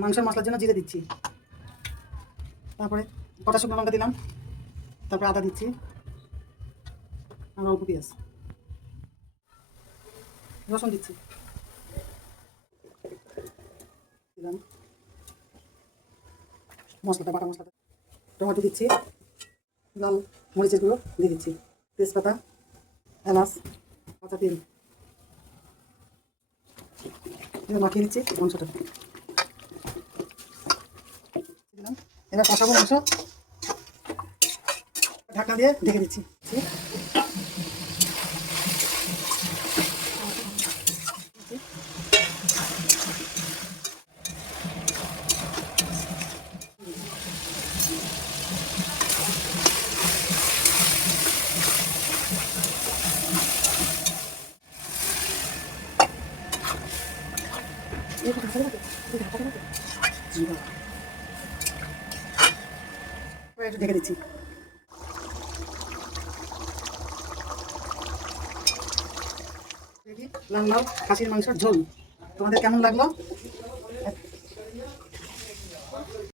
মাংসের মশলার জন্য জিরে দিচ্ছি, তারপরে কটা শুকনো লঙ্কা দিলাম, তারপরে আদা দিচ্ছি আর অল্প পেঁয়াজ, রসুন দিচ্ছি, দিলাম মশলাটা, বাটা মশলাটা, টমেটো দিচ্ছি, লাল মরিচের গুঁড়ো দিয়ে দিচ্ছি, তেজপাতা, এলাচ, কাঁচা তেল, মাখিয়ে নিচ্ছি মাংসটা দিলাম। এবার কষাবো মাংস, ঢাকনা দিয়ে ঢেকে দিচ্ছি। একটু ঢেকে দিচ্ছি। লাল লাল খাসির মাংসের ঝোল। তোমাদের কেমন লাগলো?